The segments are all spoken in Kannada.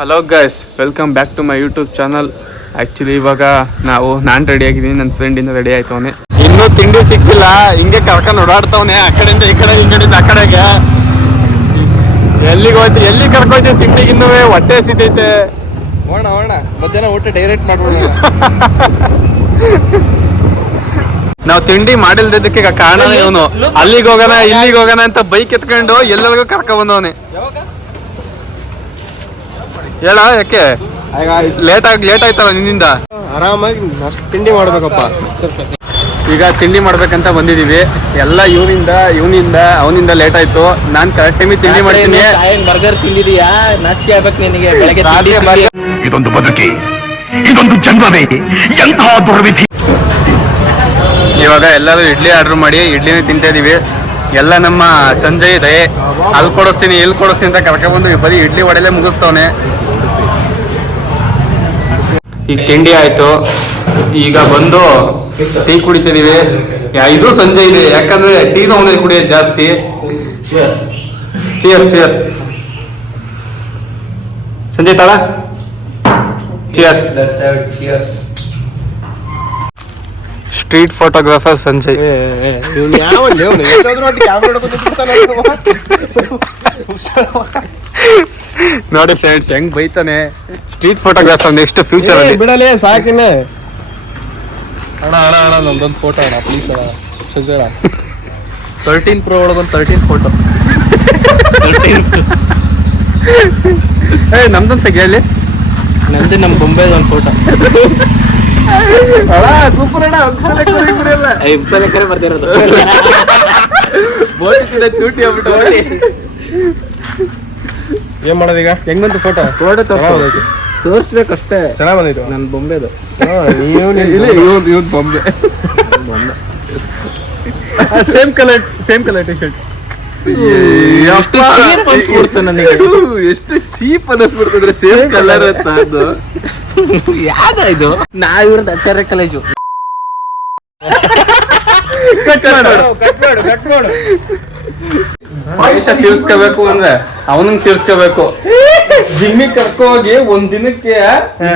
Hello guys, welcome back to my YouTube channel. Actually ಇವಾಗ ನಾನು ರೆಡಿ ಆಗಿದ್ದೀನಿ, ನನ್ನ ಫ್ರೆಂಡ್ ಇನ್ನೂ ರೆಡಿ ಆಯ್ತವನೆ. ಇನ್ನೂ ತಿಂಡಿ ಸಿಕ್ಕಿಲ್ಲ, ಹಿಂಗೆ ಕರ್ಕೊಂಡು ಓಡಾಡ್ತವನೆ ಆ ಕಡೆಯಿಂದ ಈ ಕಡೆ, ಈ ಕಡೆಯಿಂದ ಆ ಕಡೆಗೆ. ಎಲ್ಲಿಗೆ ಹೋಯ್ತು, ಎಲ್ಲಿ ಕರ್ಕೊಯ್ತೀವಿ ತಿಂಡಿಗೆ? ಇನ್ನೂ ಹೊಟ್ಟೆ ಹಸಿತೈತೆ. ಹೋಣ ಮಧ್ಯಾಹ್ನ ಊಟ ಡೈರೆಕ್ಟ್ ಮಾಡ್ಬೋಣ. ನಾವು ತಿಂಡಿ ಮಾಡಿಲ್ದಕ್ಕೆ ಕಾರಣ ಇವನು. ಅಲ್ಲಿಗೆ ಹೋಗೋಣ ಇಲ್ಲಿಗೆ ಹೋಗೋಣ ಅಂತ ಬೈಕ್ ಎತ್ಕೊಂಡು ಎಲ್ಲರಿಗೂ ಕರ್ಕೊಂಡ್ ಬಂದವನೆ. ಹೇಳ, ಯಾಕೆ ಲೇಟ್ ಆಯ್ತಲ್ಲ ನಿನ್ನಿಂದ? ಆರಾಮಾಗಿ ಅಷ್ಟು ತಿಂಡಿ ಮಾಡ್ಬೇಕಪ್ಪ. ಈಗ ತಿಂಡಿ ಮಾಡ್ಬೇಕಂತ ಬಂದಿದೀವಿ. ಎಲ್ಲ ಅವನಿಂದ ಲೇಟ್ ಆಯ್ತು. ನಾನ್ ಕರೆಕ್ಟ್ ಟೈಮಿಗೆ ತಿಂಡಿ ಮಾಡ್ತೀನಿ. ಬರ್ಗರ್ ತಿಂದಿದೀಯಾ? ನಾಚಿಕೆ ಆಗ್ಬೇಕು ನಿನಗೆ. ಇದೊಂದು ಬದುಕಿ, ಇದೊಂದು ಜನ್ಮವೇ, ಎಂತಹ ದುರ್ವಿಧಿ. ಇವಾಗ ಎಲ್ಲರೂ ಇಡ್ಲಿ ಆರ್ಡರ್ ಮಾಡಿ ಇಡ್ಲಿನ ತಿಂತಾ ಇದೀವಿ. ಎಲ್ಲ ನಮ್ಮ ಸಂಜಯ್ ದಯೆ. ಅಲ್ಲಿ ಕೊಡಿಸ್ತೀನಿ ಇಲ್ಲಿ ಕೊಡಿಸ್ತೀನಿ ಅಂತ ಕರ್ಕೊಂಡ್ಬಂದು ಬರೀ ಇಡ್ಲಿ ವಡೆಲೆ ಮುಗಿಸ್ತವನೆ. ಈಗ ತಿಂಡಿ ಆಯ್ತು, ಈಗ ಬಂದು ಟೀ ಕುಡಿತಿದೀವಿ. ಇದು ಸಂಜೆ ಇದೆ, ಯಾಕಂದ್ರೆ ಟೀ ಅವನೇ ಕುಡಿಯೋದು ಜಾಸ್ತಿ. ಚಿಯರ್ಸ್ ಸಂಜಯ್ ತಾಳ, ಚಿಯರ್ಸ್. Street photographer Sanjay. ನೋಡಿ ಫ್ರೆಂಡ್ಸ್, ಹೆಂಗ್ ಬೈತಾನೆ. ಸ್ಟ್ರೀಟ್ ಫೋಟೋಗ್ರಾಫರ್ ನೆಕ್ಸ್ಟ್ ಫ್ಯೂಚರ್ ಅಲ್ಲಿ. ಬಿಡಲೇ ಸಾಕಿನ. ಅಣ್ಣ ನಮ್ದೊಂದು ಫೋಟೋ ಅಣ್ಣ ಪ್ಲೀಸ್ ಅಣ್ಣ. ಸಂಜಯ್ 13 Pro ಒಳಗೊಂದು 13 ಫೋಟೋ. ನಮ್ದಂತ ಹೇಳಿ. ನಂದೇ ನಮ್ಮ ಬೊಂಬೆದ ಒಂದು ಫೋಟೋ. ಸೂಪರ್ ಅಣ್ಣ. ಕರೆ ಬರ್ತಿರೋದು ಬೋಟಿಂದ ಚೂಟಿ ಆಗ್ಬಿಟ್ಟು. ಏನ್ ಮಾಡೋದೀಗ? ಹೆಂಗ್ ಬಂತು ಫೋಟೋ? ತೋರಿಸ್ಬೇಕಷ್ಟೇ. ಚೆನ್ನಾಗ್ ಬಂದಿತ್ತು ನನ್ನ ಬೊಂಬೆದು. ಬೊಂಬೆ ಸೇಮ್ ಕಲರ್ ಟಿ ಶರ್ಟ್. ಎಷ್ಟು ಚೀಪ್ ಅನ್ನಿಸ್ಬಿಡ್ತಂದ್ರೆ ಸೇಮ್ ಕಲರ್ ಅಂತ. ಅದು ಯಾವ್ದ ಇದು? ನಾವಿರೋದು ಆಚಾರ್ಯ ಕಾಲೇಜು. ಪೈಸಾ ತೀರ್ಸ್ಕೋಬೇಕು ಅಂದ್ರೆ ಅವನಿಗೆ ತೀರ್ಸ್ಕೋಬೇಕು. ಜಿಮ್ಮಿಗೆ ಕರ್ಕೋಗಿ ಒಂದ್ ದಿನಕ್ಕೆ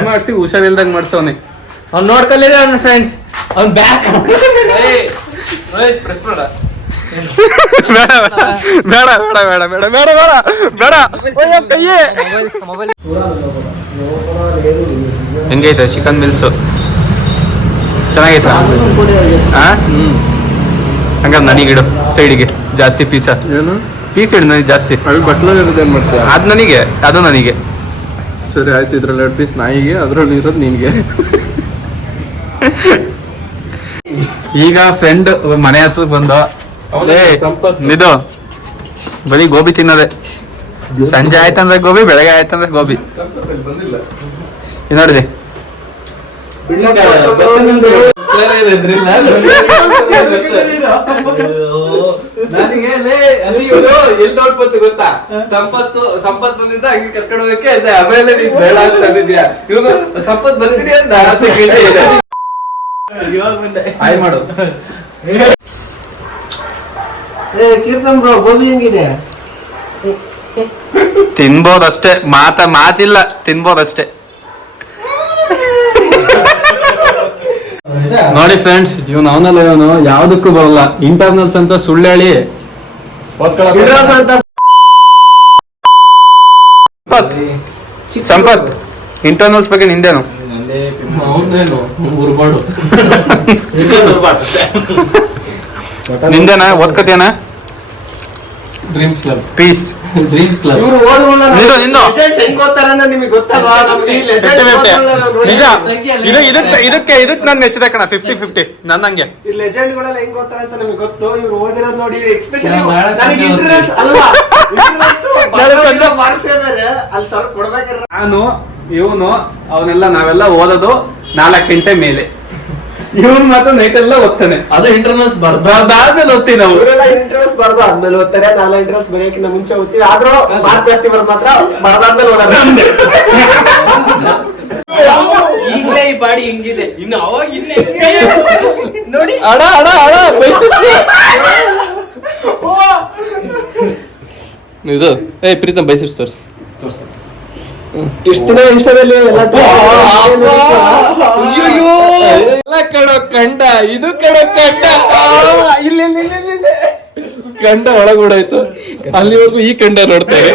ಮಾಡಿಸಿ ಹುಷಾರಿಲ್ದಂಗ್ ಮಾಡ್ಸವನಿ. ಅವ್ನು ನೋಡ್ಕೊಳ್ಳಿರಿ ಅವ್ನ ಫ್ರೆಂಡ್ಸ್. ಅವ್ನ್ ಬ್ಯಾಕ್ ಪ್ರೆಸ್ ಮಾಡ. ಬೇಡ ಹೆಂಗೈತೆ ಚಿಕನ್ ಮಿಲ್ಸು? ಚೆನ್ನಾಗೈತಾ? ಹಂಗಾರೆ ನನಗಿಡು ಸೈಡಿಗೆ ಜಾಸ್ತಿ ಪೀಸ್ ಇಡು. ನನಗೆ ಜಾಸ್ತಿ ಅದು ನನಗೆ. ಸರಿ ಆಯ್ತು. ಇದ್ರಲ್ಲಿ 2 ಪೀಸ್ ನಾಯಿಗೆ, ಅದ್ರಲ್ಲಿ ಇರೋದು ನಿನ್ಗೆ. ಈಗ ಫ್ರೆಂಡ್ ಮನೆ ಹತ್ರ ಬಂದು ಇದು ಬರೀ ಗೋಬಿ ತಿನ್ನೋದೆ. ಸಂಜೆ ಆಯ್ತಂದ್ರೆ ಗೋಬಿ, ಬೆಳಗ್ಗೆ ಆಯ್ತಂದ್ರೆ ಗೋಬಿ. ನೋಡಿದೆ ನನಗೆ ಅಲ್ಲಿ ಎಲ್ಲಿ ನೋಡ್ಬೋದು ಗೊತ್ತಾ? ಸಂಪತ್ ಬಂದಿದ್ದ ಹಂಗೆ ಕರ್ಕೊಂಡು ಹೋಗಕ್ಕೆ. ಆಮೇಲೆ ನೀನ್ ಬೇಡ ಅಂತ ಅಂದಿದ್ಯಾ? ಇವಾಗ ಸಂಪತ್ ಬರ್ತೀರಿ ಅಂತ ಆಯ್ ಮಾಡು. ಕೀರ್ತನ್ ಬ್ರೋ, ಗೋಬಿ ಹೆಂಗಿದೆ? ತಿನ್ಬೋದಷ್ಟೇ, ಮಾತಿಲ್ಲ, ತಿನ್ಬೋದಷ್ಟೇ. ನೋಡಿ ಫ್ರೆಂಡ್ಸ್, ಅವನು ಯಾವ್ದಕ್ಕೂ ಬರಲ್ಲ. ಇಂಟರ್ನಲ್ಸ್ ಅಂತ ಸುಳ್ಳು ಹೇಳಿ ಸಂಪತ್ ಇಂಟರ್ನಲ್ಸ್ ಬಗ್ಗೆ ನಿಂದೇನು? ನಿಂದೇನಾ? ಓದ್ಕತೇನ? Dreams club, peace, dreams club. ನಿಜ. ಇದಕ್ಕೆ ನಾನು ಮೆಚ್ಚದೆ ಕಣ. 50-50 ನನ್ನಂಗೆ. ಲೆಜೆಂಡ್ ಗಳೆಲ್ಲ ಹೆಂಗ್ ಓದ್ತಾರೆ ಅಂತ ನಮಗೆ ಗೊತ್ತು. ಇವ್ರು ಓದಿರೋದು ನೋಡಿ, ಎಸ್ಪೆಷಲಿ ನಾನು ಇವನು ಅವನೆಲ್ಲ ನಾವೆಲ್ಲ ಓದೋದು 4 ಗಂಟೆ ಮೇಲೆ. ಇವನ್ ಮಾತ್ರ ನೈಟ್ ಎಲ್ಲ ಓದ್ತಾನೆ. ಅದು ಇಂಟರ್ನಲ್ಸ್ ಬರ್ದಾದ್ಮೇಲೆ ಓದ್ತೀವಿ ನಾವು. ಇಂಟರ್ನಲ್ಸ್ ಬರ್ದು ಆದ್ಮೇಲೆ ಓದ್ತಾರೆ. 4 ಇಂಟರ್ನಲ್ಸ್ ಬರೆಯಕ್ಕಿಂತ ಮುಂಚೆ ಓದ್ತೀವಿ. ಆದ್ರೂ ಮಾರ್ಕ್ಸ್ ಜಾಸ್ತಿ ಬರೋದು ಮಾತ್ರ ಬರ್ದಾದ್ಮೇಲೆ ಓದೋದು. ಈಗಲೇ ಈ ಬಾಡಿ ಹೆಂಗಿದೆ, ಇನ್ನು ಅವಾಗ ಇನ್ನೇ ನೋಡಿ. ಅಡ ಇದು. ಪ್ರೀತಮ್ ಬೈಸಿಪ್ಸ್ ತೋರ್ಸು. ಇಷ್ಟ ದಿನ ಇನ್ಸ್ಟಾದಲ್ಲಿ ಎಲ್ಲ ಕಡೋ ಕಂಡ ಇದು ಕಡೋ ಕಂಡ ಕಂಡ ಒಳಗೂಡಾಯ್ತು ಅಲ್ಲಿವರೆಗೂ ಈ ಕಂಡ ನೋಡ್ತಾರೆ.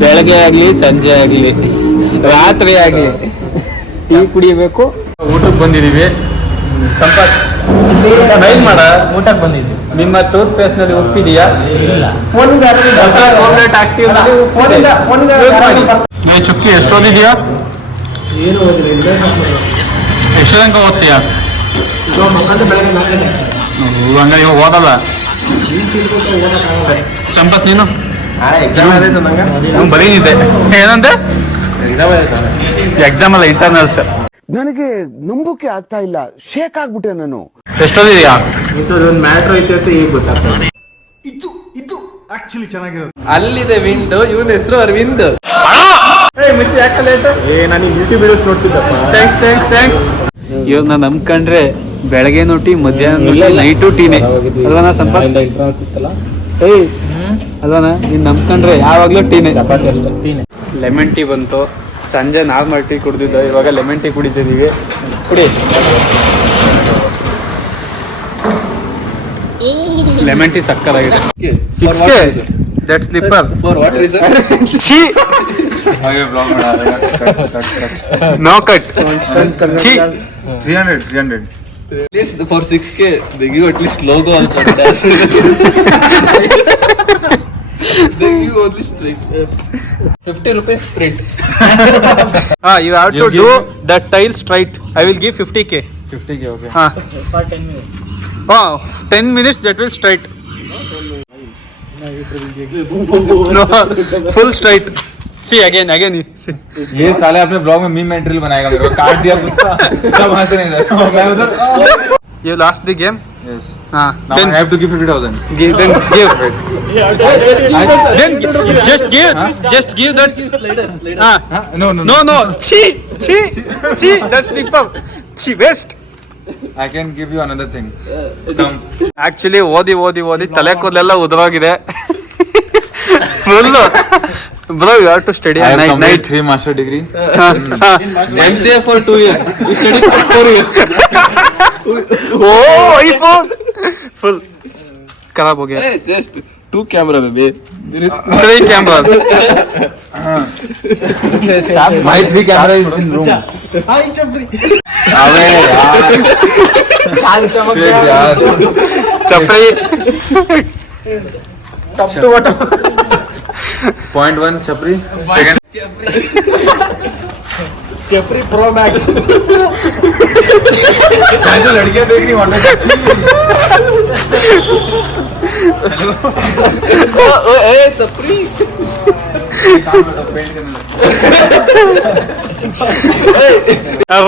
ಬೆಳಗ್ಗೆ ಆಗ್ಲಿ ಸಂಜೆ ಆಗ್ಲಿ ರಾತ್ರಿ ಆಗ್ಲಿ ಟೀ ಕುಡಿಬೇಕು. ಊಟಕ್ಕೆ ಬಂದಿದೀವಿ. ಸ್ಮೈಲ್ ಮಾಡ. ಊಟಕ್ಕೆ ಬಂದಿದ್ವಿ. ನಿಮ್ಮ ಟೂತ್ ಪೇಸ್ಟ್ ನಲ್ಲಿ ಉಪ್ಪಿದೆಯಾ? ಚುಕ್ಕಿ ಎಷ್ಟು ಓದಿದ್ಯಾ? ಎಷ್ಟು ತನಕ ಓದ್ತೀಯಾ? ಹಂಗ ಇವಾಗ ಓದಲ್ಲ. ಸಂಪತ್ ನೀನು ಬರೀನಿದ್ದೆ ಏನಂದೆ? ಎಕ್ಸಾಮ್ ಅಲ್ಲ, ಇಂಟರ್ನಲ್ಸ್. ನನಗೆ ನಂಬೋಕೆ ಆಗ್ತಾ ಇಲ್ಲ, ಶೇಕ್ ಆಗ್ಬಿಟ್ಟೆ ನಾನು. ಎಷ್ಟೋದಿದ್ಯಾ? ಒಂದು ಮ್ಯಾಟ್ರ್ ಐತೆ ಅಂತ ಈಗ ಗೊತ್ತಾಗ್ತದೆ. ಅಲ್ಲಿದೆ ವಿಂಡ್, ಇವನ ಹೆಸರು ಅರವಿಂದ್. ನಾನು ಯೂಟ್ಯೂಬ್ ವಿಡಿಯೋಸ್ ನೋಡ್ತಿದ್ದಪ್ಪ. ಇವಾಗ ನಾನು ನಂಬ್ಕೊಂಡ್ರೆ ಬೆಳಗ್ಗೆನೂ ಟೀ, ಮಧ್ಯಾಹ್ನ ನೈಟು ಟೀನೇ ಅಲ್ವಾನ ಸಂಪತ್? ಅಲ್ವಾನ? ನೀನ್ ನಂಬ್ಕೊಂಡ್ರೆ ಯಾವಾಗ್ಲೂ ಟೀನೇ. ಲೆಮನ್ ಟೀ ಬಂತು. ಸಂಜೆ ನಾರ್ಮಲ್ ಟೀ ಕುಡ್ದಿದ್ದು, ಇವಾಗ ಲೆಮನ್ ಟೀ ಕುಡಿತಿದ್ದೀವಿ. ಕುಡಿ. ಲೆಮನ್ ಟೀ ಸಕ್ಕತ್ತಾಗಿದೆ. 6K that slipper. No cut. 300. At least for 6K, they give at least logo also. They give only straight 50 rupees print. You have to do that tile straight. I will give 50K. 50K, okay. For 10 minutes. 10 minutes that will straight. No, full straight. See again. See. ये साले अपने ब्लॉग में मीम मटेरियल बनाएगा, मेरे को काट दिया कुत्ता. सब हंस रहे हैं. मैं उधर. You lost the game. Yes. Now Then I have to give 50,000. give. Then just give that. No. See. That's the pub. See, waste. I can give you another thing. Come. Actually, ಓದಿ ತಲೆ ಕೂದಲೆಲ್ಲ ಉದುರೋಗಿದೆ. Full. Bro, you have to study I have night. completed 3 master degree. MCA for 2 years. You study for 4 years. Oh, iPhone. Full. खराब हो गया. Hey, just 2 camera baby. There is 3 cameras. My 3 camera is in room. अबे यार. चपड़ी. Point 1 छपरी. Second. Chapri pro Max. जो लड़कियां देख रही Honda taxi. hey, Sapri.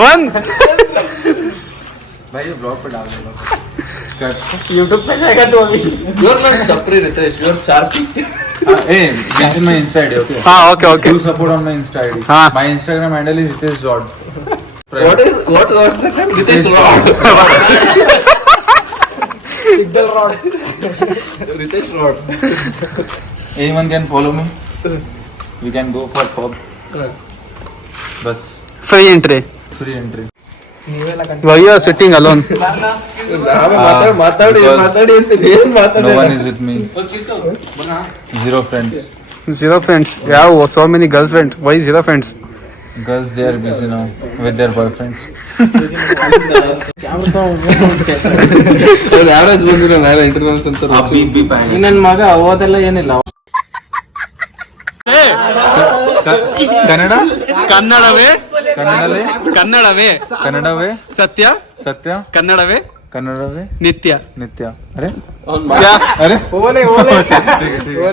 Run. भाई ये ब्लॉग पे डाल देगा. यूट्यूब पे जाएगा तो अभी. You are not Sapri, Ritesh. You are Charpi. Hey, mention my Insta ID, okay? Okay. Do support on my Insta ID. My Instagram handle is Ritesh Zod. What's the name? Ritesh Rod. Ritesh Rod. Anyone can follow me. We can go for pub. Bus. Free entry. Free entry. Why you are sitting alone? ಮಾತಾಡಿ ಅಂತ ಏನ್ No ಮಾತಾಡಿ. one is with me. 0 friends. 0 friends. Yeah, so many girlfriends. Why 0 friends? Girls, they are busy now with their boyfriends. ಯಾವ್ಯಾವ ಬಂದಿಲ್ಲ ನಾಳೆ ಇಂಟರ್ನಲ್ಸ್ ಅಂತ. ನನ್ನ ಮಗ ಓದೆಲ್ಲ ಏನಿಲ್ಲ. ಕನ್ನಡ ಕನ್ನಡವೇ ಕನ್ನಡವೇ ಕನ್ನಡವೇ ಕನ್ನಡವೇ ಸತ್ಯ ಸತ್ಯ ಕನ್ನಡವೇ ಕನ್ನಡವೇ ನಿತ್ಯ. ನಿತ್ಯ. ಅರೆ ಅವ್ನ್ ಅರೆ ಓಲೆ ठीक है, ठीक है.